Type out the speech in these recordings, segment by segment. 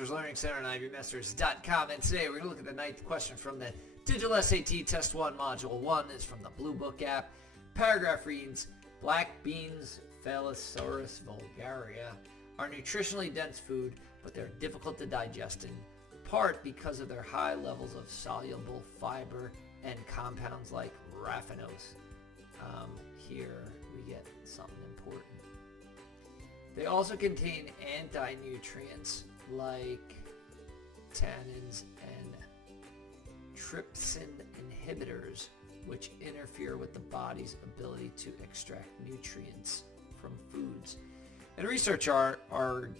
Masters Learning Center and IvyMasters.com. And today we're going to look at the 9th question from the Digital SAT Test 1 Module 1. It's from the Bluebook app. Paragraph reads, black beans, Phaseolus vulgaria, are nutritionally dense food, but they're difficult to digest in part because of their high levels of soluble fiber and compounds like raffinose. Here we get something important. They also contain antinutrients like tannins and trypsin inhibitors, which interfere with the body's ability to extract nutrients from foods. In a research article,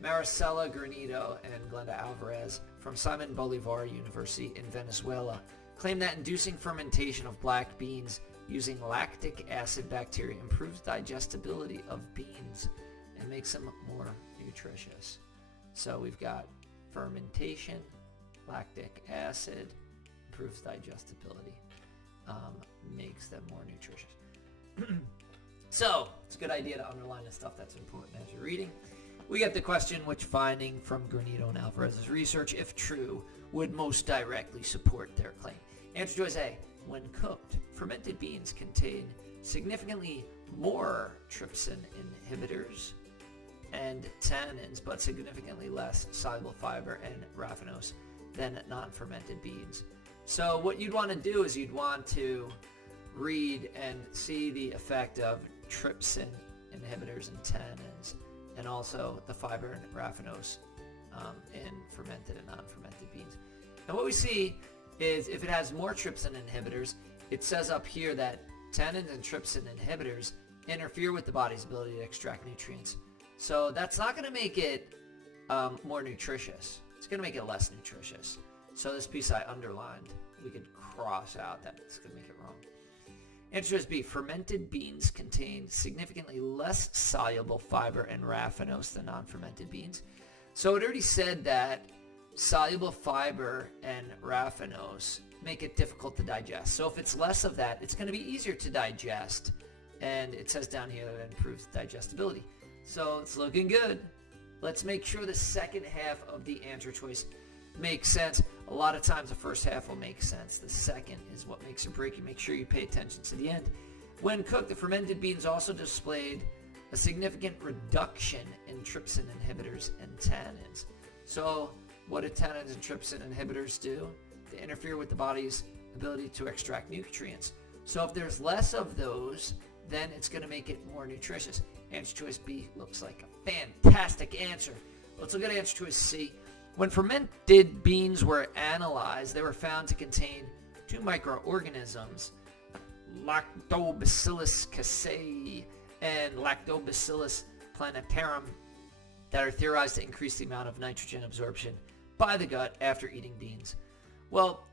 Marisela Granito and Glenda Alvarez from Bolivar University in Venezuela claim that inducing fermentation of black beans using lactic acid bacteria improves digestibility of beans and makes them more nutritious. So we've got fermentation, lactic acid, improves digestibility, makes them more nutritious. So it's a good idea to underline the stuff that's important as you're reading. We get the question, which finding from Granito and Alvarez's research, if true, would most directly support their claim? Answer choice A. When cooked, fermented beans contain significantly more trypsin inhibitors and tannins, but significantly less soluble fiber and raffinose than non-fermented beans. So what you'd want to do is you'd want to read and see the effect of trypsin inhibitors and tannins, and also the fiber and raffinose in fermented and non-fermented beans. And what we see is if it has more trypsin inhibitors, it says up here that tannins and trypsin inhibitors interfere with the body's ability to extract nutrients. So that's not going to make it more nutritious. It's going to make it less nutritious. So this piece I underlined, we could cross out that. It's going to make it wrong. Answer is B. Fermented beans contain significantly less soluble fiber and raffinose than non-fermented beans. So it already said that soluble fiber and raffinose make it difficult to digest. So if it's less of that, it's going to be easier to digest. And it says down here that it improves digestibility. So it's looking good. Let's make sure the second half of the answer choice makes sense. A lot of times the first half will make sense. The second is what makes or break you. Make sure you pay attention to the end. When cooked, the fermented beans also displayed a significant reduction in trypsin inhibitors and tannins. So what do tannins and trypsin inhibitors do? They interfere with the body's ability to extract nutrients. So if there's less of those, then it's going to make it more nutritious. Answer choice B looks like a fantastic answer. Let's look at answer choice C. When fermented beans were analyzed, they were found to contain 2 microorganisms, Lactobacillus casei and Lactobacillus plantarum, that are theorized to increase the amount of nitrogen absorption by the gut after eating beans. Well,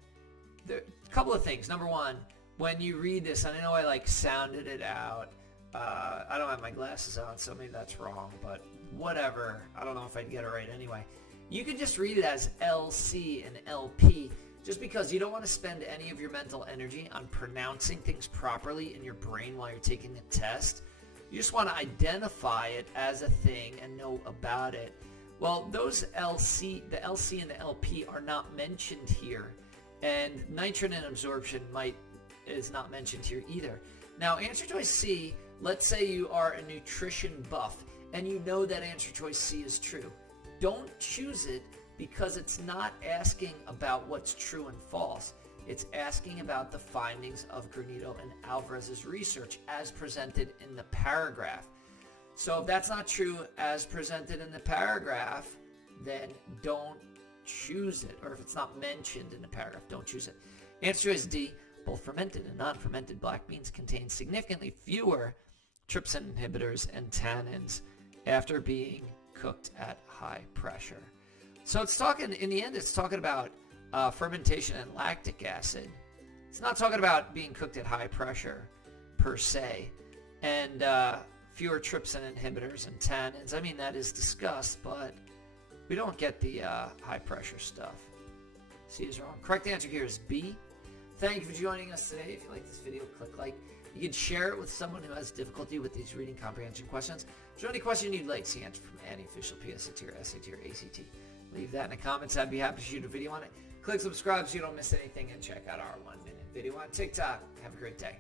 there are a couple of things. Number one, when you read this, and I know I sounded it out, I don't have my glasses on, so maybe that's wrong, but whatever. I don't know if I'd get it right anyway. You can just read it as LC and LP, just because you don't want to spend any of your mental energy on pronouncing things properly in your brain while you're taking the test. You just want to identify it as a thing and know about it. Well, those the LC and the LP are not mentioned here, and nitrogen absorption is not mentioned here either. Now, answer choice C, let's say you are a nutrition buff and you know that answer choice C is true. Don't choose it because it's not asking about what's true and false. It's asking about the findings of Granito and Alvarez's research as presented in the paragraph. So if that's not true as presented in the paragraph, then don't choose it. Or if it's not mentioned in the paragraph, don't choose it. Answer is D. Both fermented and non-fermented black beans contain significantly fewer trypsin inhibitors and tannins after being cooked at high pressure. So it's talking, in the end, it's talking about fermentation and lactic acid. It's not talking about being cooked at high pressure per se. And fewer trypsin inhibitors and tannins. I mean, that is discussed, but we don't get the high pressure stuff. C is wrong. Correct answer here is B. Thank you for joining us today. If you like this video, click like. You can share it with someone who has difficulty with these reading comprehension questions. If there's any question you'd like to see answered from any official PSAT or SAT or ACT, leave that in the comments. I'd be happy to shoot a video on it. Click subscribe so you don't miss anything, and check out our 1-minute video on TikTok. Have a great day.